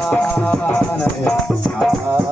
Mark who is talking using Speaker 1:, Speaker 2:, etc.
Speaker 1: Hare